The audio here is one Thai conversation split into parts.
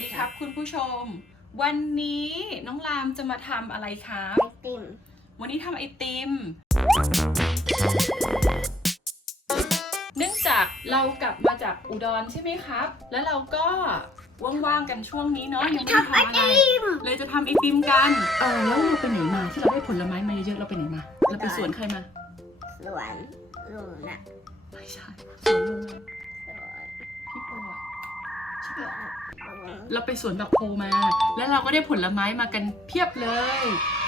ดีครับ คุณผู้ชม วันนี้น้องรามจะมาทำอะไรครับ ไอติม วันนี้ทำไอติม เนื่องจากเรากลับมาจากอุดรใช่ไหมครับ แล้วเราก็ว่างๆกันช่วงนี้เนาะยังไม่ได้ทำอะไร เลยจะทำไอติมกันเออแล้วเราไปไหนมาที่เราได้ผลไม้มาเยอะๆเราไปไหนมา เราไปสวนใครมา สวนลุงน่ะไม่ใช่สวนลุง สวน พี่โปอะใช่ปะ ลุง เราไปสวนแบบโพมา แล้วเราก็ได้ผลไม้มากันเพียบเลย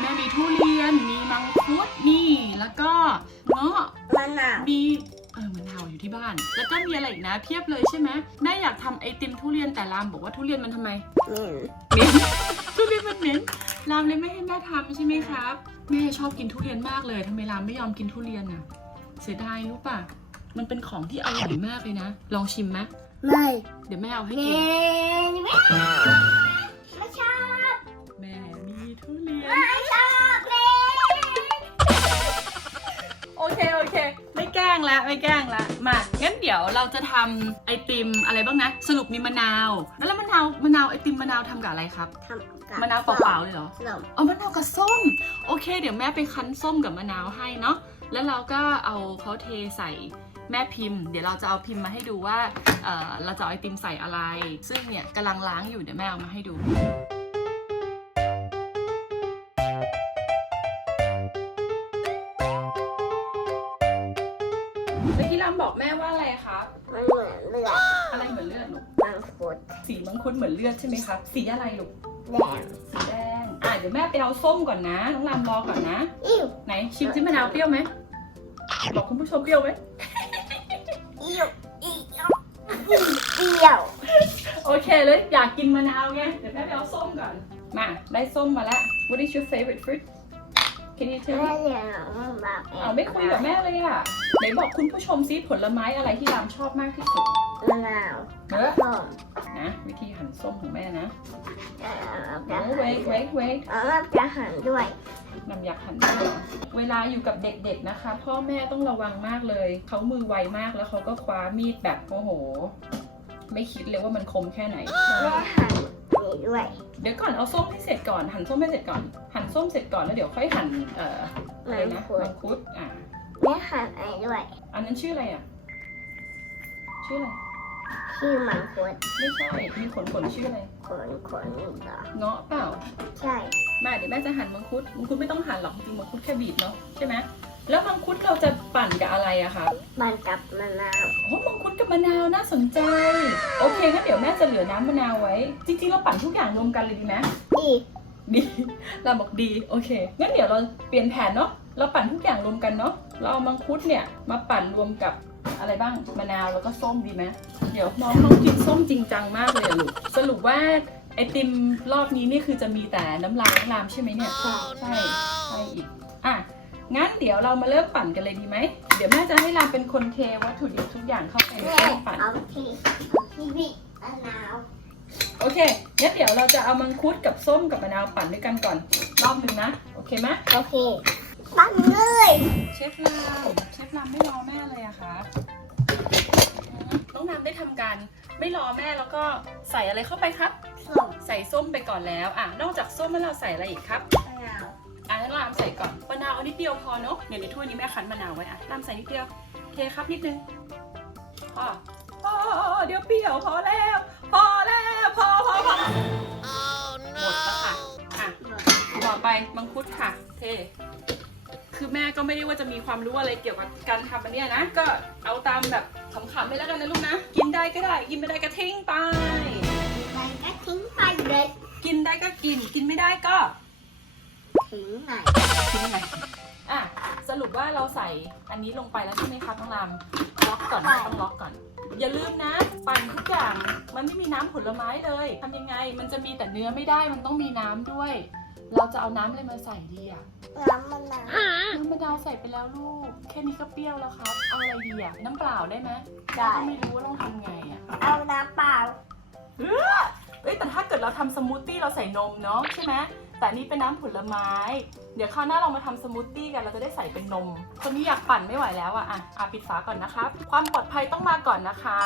แม่มีทุเรียน มีมังคุดนี่แล้วก็เงาะมะนาวมีเออมะนาวอยู่ที่บ้าน แล้วก็มีอะไรอีกนะ เพียบเลยใช่ไหมแม่อยากทำไอติมทุเรียนแต่รามบอกว่าทุเรียนมันทำไมหนึ่งเหม็นทุเรียนมันเหม็นรามเลยไม่ให้แม่ทำใช่ไหมครับ แม่ชอบกินทุเรียนมากเลยทำไมรามไม่ยอมกินทุเรียนน่ะ เสียดายรู้ป่ะ มันเป็นของที่อร่อยมากเลยนะ ลองชิมไหม ไม่เดี๋ยวแม่เอาให้เมกินนไม่ไม่ชอบแม่มีทุเรียน ไม่ชอบเมนโอเค โอเค ไม่แกล้งละไม่แกล้งละมางั้นเดี๋ยวเราจะทำไอติมอะไรบ้างนะ สรุปมีมะนาว แล้วมะนาวมะนาวไอติมมะนาวทำกับอะไรครับ ทำกับมะนาวเปล่าๆเลยเหรอส้มเอามะนาวกับส้ม โอเค เดี๋ยวแม่ไปคั้นส้มกับมะนาวให้เนาะแล้วเราก็เอาเขาเทใส่ แม่พิมพ์ เดี๋ยวเราจะเอาพิมพ์มาให้ดูว่าเออเราจะเอาไอติมใส่อะไร ซึ่งเนี่ยกำลังล้างอยู่เดี๋ยวแม่เอามาให้ดูเมื่อกี้ลำบอกแม่ว่าอะไรครับมันเหมือนเลือดอะไรเหมือนเลือดลูกมังคุดสีมังคุดเหมือนเลือดใช่ไหมครับสีอะไรลูกแดงสีแดงอะเดี๋ยวแม่ไปเอาส้มก่อนนะน้องรามรอก่อนนะอิ่วไหนชิมซิมะนาวเปรี้ยวไหมบอกคุณผู้ชมเปรี้ยวไหม อิ่วอิ่วอิ่วโอเคเลยอยากกินมะนาวไงเดี๋ยวแม่ไปเอาส้มก่อน มา ได้ส้มมาแล้ว What is your favorite fruit Can you tell แม่ me เดี๋ยวมันบอกเอาไม่คุยกับแม่เลยอะไหนบอกคุณผู้ชมซิผลไม้อะไรที่รามชอบมากที่สุดมะนาวเนอะส้มนะวิธีหั่นส้มของแม่นะเอ่อโอ้ wait wait wait เออจะหั่นด้วยนำอยากหั่นด้วยเวลาอยู่กับเด็กๆนะคะ พ่อแม่ต้องระวังมากเลย เขามือไวมากแล้วเขาก็คว้ามีดแบบโอ้โห ไม่คิดเลยว่ามันคมแค่ไหน แม่หั่น นี่ด้วย เดี๋ยวก่อนเอาส้มให้เสร็จก่อน หั่นส้มให้เสร็จก่อน หั่นส้มเสร็จก่อนแล้วเดี๋ยวค่อยหั่นเอ่ออะไรมังนะคุดมังคุดอะแม่หั่นไอ้ด้วย อันนั้นชื่ออะไรอะ ชื่ออะไร ชื่อมังคุดไม่ใช่ มีขนขนๆชื่ออะไร ขนขนนี่เหรอเงาะเปล่า ใช่ แม่เดี๋ยวแม่จะหั่นมังคุด มังคุดไม่ต้องหั่นหรอกจริงๆมังคุดแค่บีบเนาะใช่ไหม แล้วมังคุดเราจะปั่นกับอะไรอะคะมันกับมะนาว โอ้มังคุดกับมะนาวน่าสนใจ โอเคงั้นเดี๋ยวแม่จะเหลือน้ำมะนาวไว้ จริงๆเราปั่นทุกอย่างรวมกันเลยดีไหมอีกดี เราบอกดี โอเค งั้นเดี๋ยวเราเปลี่ยนแผนเนาะ เราปั่นทุกอย่างรวมกันเนาะ เราเอามังคุดเนี่ยมาปั่นรวมกับอะไรบ้าง มะนาวแล้วก็ส้มดีไหมเดี๋ยวน้องต้องกินส้มจริงจังมากเลยอะลูก สรุปว่าไอติมรอบนี้นี่คือจะมีแต่น้ำลายน้ำลามใช่ไหมเนี่ย ใช่ ใช่ใช่อีก อะ งั้นเดี๋ยวเรามาเริ่มปั่นกันเลยดีไหม เดี๋ยวแม่จะให้รามเป็นคนเทวัตถุดิบทุกอย่างเข้าไปในแม่เครื่องปั่น เอาที่เอาที่บิมะนาวโอเคงั้นเดี๋ยวเราจะเอามังคุดกับส้มกับมะนาวปั่นด้วยกันก่อนรอบหนึ่งนะ โอเคไหมโอเคปั้นเลยเชฟรามเชฟรามไม่รอแม่เลยอะคะอืมน้องน้ำได้ทำการไม่รอแม่แล้วก็ใส่อะไรเข้าไปครับส้มใส่ส้มไปก่อนแล้วอะนอกจากส้มแล้วเราใส่อะไรอีกครับ ดเดียวพอเนาะเดี๋ยวในถ้วยนี้แม่คั้นมะนาวไว้อะรามใส่นิดเดียวโอเคครับนิดนึงพอพอเดี๋ยวเปรี้ยวพอแล้ว พอแล้วพอพอพอหมดแล้วค่ะอะต่อไปมังคุดค่ะเทคือแม่ก็ไม่ได้ว่าจะมีความรู้อะไรเกี่ยวกับการทำอันเนี้ยนะ ก็เอาตามแบบขำๆไปแล้วกันนะลูกนะ กินได้ก็ได้ กินไม่ได้ก็ทิ้งไปมันก็ทิ้งไปเลยกินได้ก็กิน กินไม่ได้ก็ ทิ้งไหนทิ้งไป อะสรุปว่าเราใส่อันนี้ลงไปแล้วใช่ไหมคะต้องรำล็อกก่อนนะต้องล็อกก่อน อย่าลืมนะ ปั่นทุกอย่างมันไม่มีน้ำผลไม้เลยทำยังไง มันจะมีแต่เนื้อไม่ได้มันต้องมีน้ำด้วย เราจะเอาน้ำอะไรมาใส่ดีอะน้ำมะนาวน้ำมะนาวใส่ไปแล้วลูก แค่นี้ก็เปรี้ยวแล้วครับ เอาอะไรดีอะน้ำเปล่าได้ไหมได้ก็ไม่รู้ว่าต้องทำไงอะเอาน้ำเปล่าเอ้ยแต่ถ้าเกิดเราทำสมูทตี้เราใส่นมเนาะใช่ไหม แต่อันนี่เป็นน้ำผลไม้ เดี๋ยวคราวหน้าเรามาทำสมูทตี้กัน เราจะได้ใส่เป็นนม คนนี้อยากปั่นไม่ไหวแล้วอะอะอะปิดฝาก่อนนะครับ ความปลอดภัยต้องมาก่อนนะคะ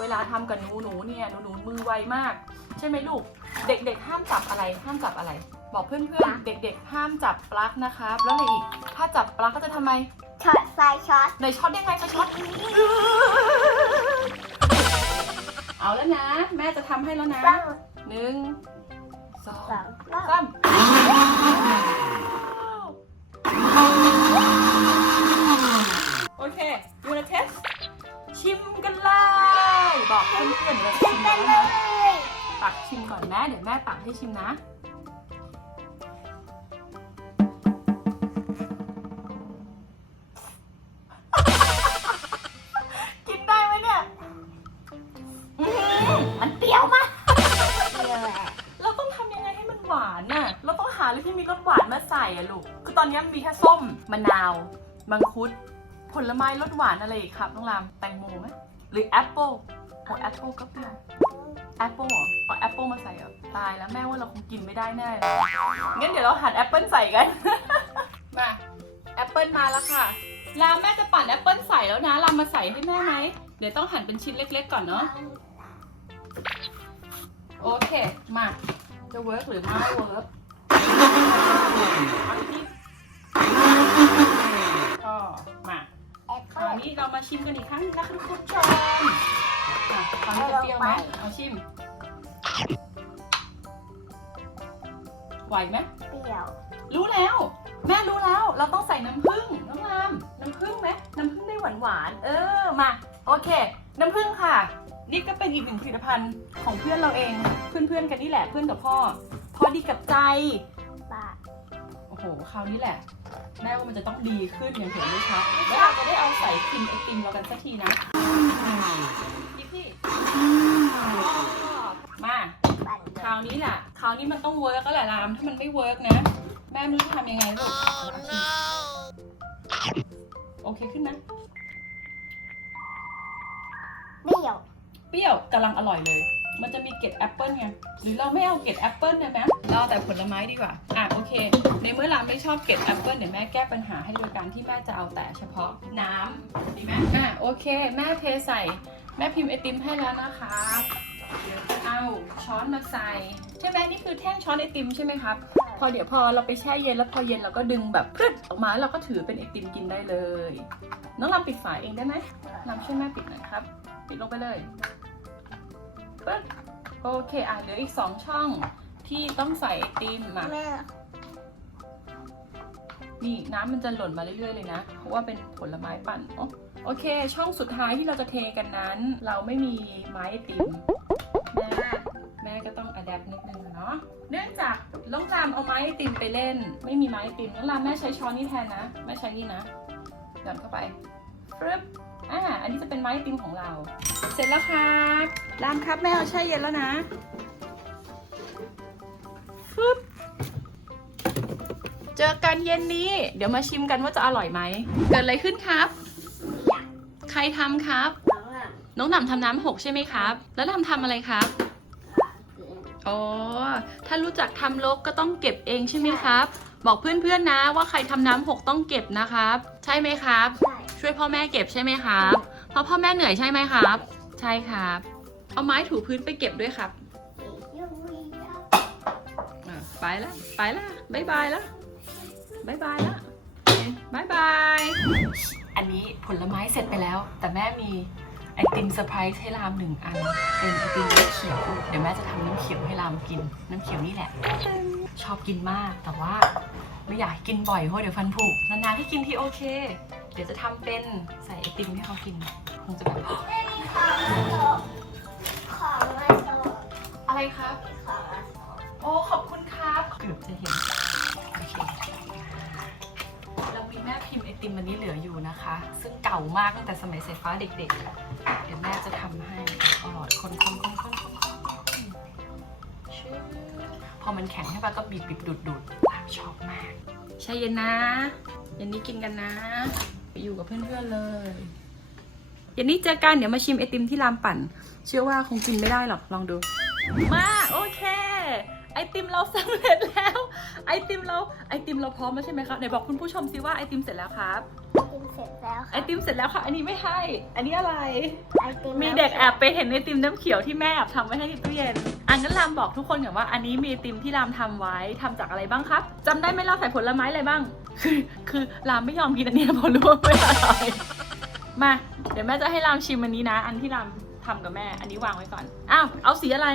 เวลาทำกับหนูหนูๆเนี่ยหนูหนูๆมือไวมาก ใช่ไหมลูก เด็กๆ ห้ามจับอะไร ห้ามจับอะไร บอกเพื่อนๆ เด็กๆ ห้ามจับปลั๊กนะครับ แล้วอะไรอีก ถ้าจับปลั๊กก็จะทำไมช็อตไฟช็อตในช็อตยังไงจะช็อต เอาแล้วนะ แม่จะทำให้แล้วนะสองหนึ่ง สองสองรอบสามโอเคยูนเทสชิมกันเลยบอกเพื่อนๆเลยชิมกันแล้วเลนะยตักชิมก่อนแม่เดี๋ยวแม่ตักให้ชิมนะ เราต้องหาอะไรที่มีรสหวานมาใส่อะลูก คือตอนนี้มีแค่ส้มมะนาว มังคุด ผลไม้รสหวานอะไรอีกครับน้องรามแตงโมไหมหรือแอปเปิลโอ้แอปเปิลก็เปรี้ยวแอปเปิลเหรอเอาแอปเปิลมาใส่เหรอตายแล้วแม่ว่าเราคงกินไม่ได้แน่เลยงั้นเดี๋ยวเราหั่นแอปเปิลใส่กัน มาแอปเปิลมาแล้วค่ะรามแม่จะปั่นแอปเปิลใส่แล้วนะรามมาใส่ให้แม่ไหมเดี๋ยวต้องหั่นเป็นชิ้นเล็กๆก่อนเนาะ โอเค มา จะเวิร์กหรือไม่เวิร์ก ก็มาคราวนี้เรามาชิมกันอีกครั้งนะคะทุกผู้ชมอะคราวนี้จะเปรี้ยวไหมเอาชิม ไหวไหมเปรี้ยว รู้แล้ว แม่รู้แล้ว เราต้องใส่น้ำผึ้งน้องรามน้ำผึ้งไหมน้ำผึ้งได้หวานหวานเออ มา โอเค น้ำผึ้งค่ะ นี่ก็เป็นอีกหนึ่งผลิตภัณฑ์ของเพื่อนเราเอง เพื่อนๆกันนี่แหละ เพื่อนกับพ่อ พอดีกับใจ โอ้โหคราวนี้แหละ แม่ว่ามันจะต้องดีขึ้นอย่างเห็นได้ชัดแล้วเราจะได้เอาใส่ครีมไอติมเรากันสักทีนะพี่พี่มาปั่นคราวนี้แหละคราวนี้มันต้องเวิร์กแล้วแหละรามถ้ามันไม่เวิร์กนะ แม่ไม่รู้จะทำยังไงลูกโอเคขึ้นไหมเปรี้ยว เปรี้ยวกำลังอร่อยเลย มันจะมีเกล็ดแอปเปิลไงหรือเราไม่เอาเกล็ดแอปเปิลนะแม่เราเอาแต่ผลไม้ดีกว่า อะโอเค ในเมื่อเราไม่ชอบเกล็ดแอปเปิลเดี๋ยวแม่แก้ปัญหาให้โดยการที่แม่จะเอาแต่เฉพาะน้ำดีไหมอะโอเค แม่เทใส่แม่พิมพ์ไอติมให้แล้วนะคะเดี๋ยวจะเอาช้อนมาใส่ใช่ไหมนี่คือแท่งช้อนไอติมใช่ไหมครับ พอเดี๋ยวพอเราไปแช่เย็นแล้วพอเย็นเราก็ดึงแบบพรึดออกมาแล้วเราก็ถือเป็นไอติมกินได้เลย น้องลำปิดฝาเองได้ไหมลำช่วยแม่ปิดหน่อยครับ ปิดลงไปเลย ปึ๊บโอเคอะเหลืออีกสองช่องที่ต้องใส่ไอติมมาแม่นี่น้ำมันจะหล่นมาเรื่อยๆเลยนะ เพราะว่าเป็นผลไม้ปั่นอ๋อโอเค ช่องสุดท้ายที่เราจะเทกันนั้น เราไม่มีไม้ไอติมแม่แม่ก็ต้องอัดแอปนิดนึงเนาะเนื่องจากน้องรามเอาไม้ไอติมไปเล่น ไม่มีไม้ไอติมน้องราแม่ใช้ช้อนนี้แทนนะแม่ใช้นี่นะหย่อนเข้าไปปึ๊บ อ่า อันนี้จะเป็นไม้ไอติมของเรา เสร็จแล้วครับรามครับแม่เอาแช่เย็นแล้วนะปึ๊บเจอกันเย็นนี้ เดี๋ยวมาชิมกันว่าจะอร่อยไหม เกิดอะไรขึ้นครับ ใครทำครับ น้องอะน้องหนำทำน้ำหกใช่ไหมครับ แล้วหนำทำอะไรครับเปลี่ยนอ๋อ ถ้ารู้จักทำลกก็ต้องเก็บเองใช่ไหมครับ บอกเพื่อนๆนะว่าใครทำน้ำหกต้องเก็บนะครับ ใช่ไหมครับ ใช่ ช่วยพ่อแม่เก็บใช่ไหมครับเพราะพ่อแม่เหนื่อยใช่ไหมครับ ใช่ครับ เอาไม้ถูพื้นไปเก็บด้วยครับอะไปแล้วไปแล้วบายบายล้วบายบายล้วบายบาย อันนี้ผลไม้เสร็จไปแล้ว แต่แม่มีไอติมเซอร์ไพรส์ให้รามหนึ่งอัน เป็นไอติมน้ำเขียว เดี๋ยวแม่จะทำน้ำเขียวให้รามกิน น้ำเขียวนี่แหละ ชอบกินมากแต่ว่า ไม่อยากกินบ่อยเพราะเดี๋ยวฟันผุนานๆให้กินทีโอเค เดี๋ยวจะทำเป็นใส่ไอติมให้เขากินคงจะแบบแม่มีของมาส่งของมาส่งอะไรครับของมาส่งโอ้ขอบคุณครับเกือบจะเห็นโอเคเรามีแม่พิมพ์ไอติมอันนี้เหลืออยู่นะคะ ซึ่งเก่ามากตั้งแต่สมัยสายฟ้าเด็กๆ เดี๋ยวแม่จะทำให้อร่อยคนคนคนคนคนคนชื่อพอมันแข็งให้ปะก็บีบบีบดูดดูดชอบมาก ใช่เย็นนะเย็นนี้กินกันนะ อยู่กับเพื่อนๆเลยเย็นนี้เจอกันเดี๋ยวมาชิมไอติมที่รามปั่น เชื่อว่าคงกินไม่ได้หรอกลองดู มาโอเค ไอติมเราสำเร็จแล้ว ไอติมเราไอติมเราพร้อมแล้วใช่ไหมครับไหนบอกคุณผู้ชมสิว่าไอติมเสร็จแล้วครับ เสร็จแล้วไอติมเสร็จแล้วค่ะ อันนี้ไม่ให้ อันนี้อะไร ไอติมมีเด็กแอบไปเห็นไอติมน้ำเขียวที่แม่แอบทำไว้ให้ในตู้เย็นอันนั้นรามบอกทุกคนก่อนว่าอันนี้มีไอติมที่รามทำไว้ทำจากอะไรบ้างครับจำได้ไหมเราใส่ผลไม้อะไรบ้าง คือคือรามไม่ยอมกินอันนี้เพราะรู้ว่าไม่อร่อยมา เดี๋ยวแม่จะให้รามชิมอันนี้นะ อันที่รามทำกับแม่ อันนี้วางไว้ก่อนอ้าวเอาสีอะไร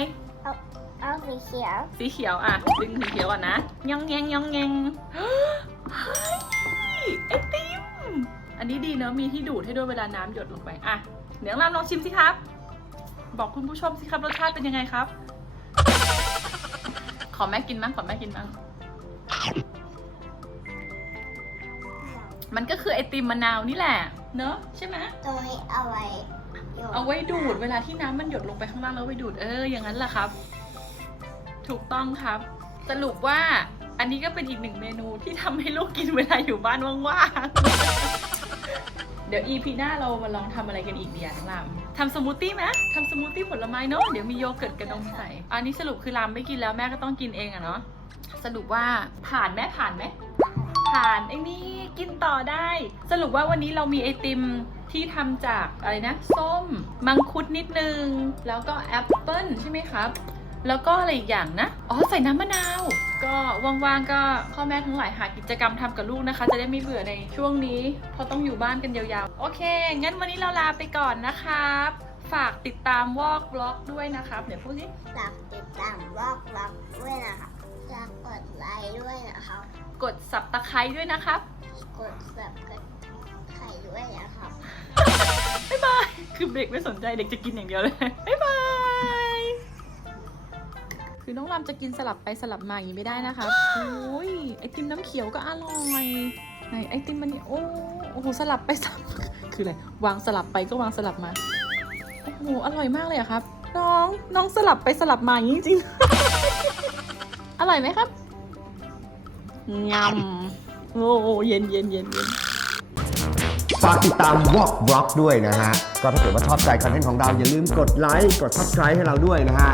เอาสีเขียวสีเขียวอะดึงสีเขียวก่อนนะยองแงงยองแงง นนี้ดีเนอะมีที่ดูดให้ด้วยเวลาน้ำหยดลงไปอะเดี๋ยวรามลองชิมสิครับ บอกคุณผู้ชมสิครับรสชาติเป็นยังไงครับ ขอแม่กินมั้งขอแม่กินมั้งมันก็คือไอติมมะนาวนี่แหละ เนอะใช่ไหมตรงนี้เอาไว้โยนเอาไว้ดูดเวลาที่น้ำมันหยดลงไปข้างล่างแล้วไว้ดูดเอออย่างนั้นแหละครับ ถูกต้องครับ สรุปว่าอันนี้ก็เป็นอีกหนึ่งเมนูที่ทำให้ลูกกินเวลาอยู่บ้านว่างๆ เดี๋ยว EP หน้าเรามาลองทำอะไรกันอีกดีอะน้องรามทำสมูทตี้ไหมทำสมูทตี้ผลไม้เนาะเดี๋ยวมีโยเกิร์ตกับนมใส่อันนี้สรุปคือรามไม่กินแล้วแม่ก็ต้องกินเองอะเนาะสรุปว่าผ่านไหมผ่านไหมผ่านไอ้นี่กินต่อได้ สรุปว่าวันนี้เรามีไอติมที่ทำจากอะไรนะ ส้ม มังคุดนิดนึง แล้วก็แอปเปิ้ลใช่ไหมครับ แล้วก็อะไรอีกอย่างนะ อ๋อใส่น้ำมะนาว ก็ว่างๆก็พ่อแม่ทั้งหลายหากิจกรรมทำกับลูกนะคะ จะได้ไม่เบื่อในช่วงนี้เพราะต้องอยู่บ้านกันยาวๆ โอเค งั้นวันนี้เราลาไปก่อนนะครับ ฝากติดตามวอกบล็อกด้วยนะครับ เดี๋ยวพูดสิฝากติดตามวอกวอกด้วยนะคะฝากกดไลค์ด้วยนะคะกดสับตะไคร้ด้วยนะครับ กดสับกดไข่ด้วยนะคะบ๊ายบาย คือเด็กไม่สนใจเด็กจะกินอย่างเดียวเลย บ๊ายบาย คือน้องรำจะกินสลับไปสลับมาอย่างนี้ไม่ได้นะคะโอ้ยไอติมน้ำเขียวก็อร่อยไหนไอติมมันนี่โอ้โอ้โหสลับไปสลับคืออะไรวางสลับไปก็วางสลับมาโอ้โหอร่อยมากเลยอะครับ น้องน้องสลับไปสลับมาอย่างนี้จริงๆอร่อยไหมครับยำโอ้โหเย็นเย็นเย็นเย็นฝากติดตาม Walk Vlog ด้วยนะฮะ ก็ถ้าเกิดว่าชอบใจคอนเทนต์ของเราอย่าลืมกดไลค์ กด Subscribe ให้เราด้วยนะฮะ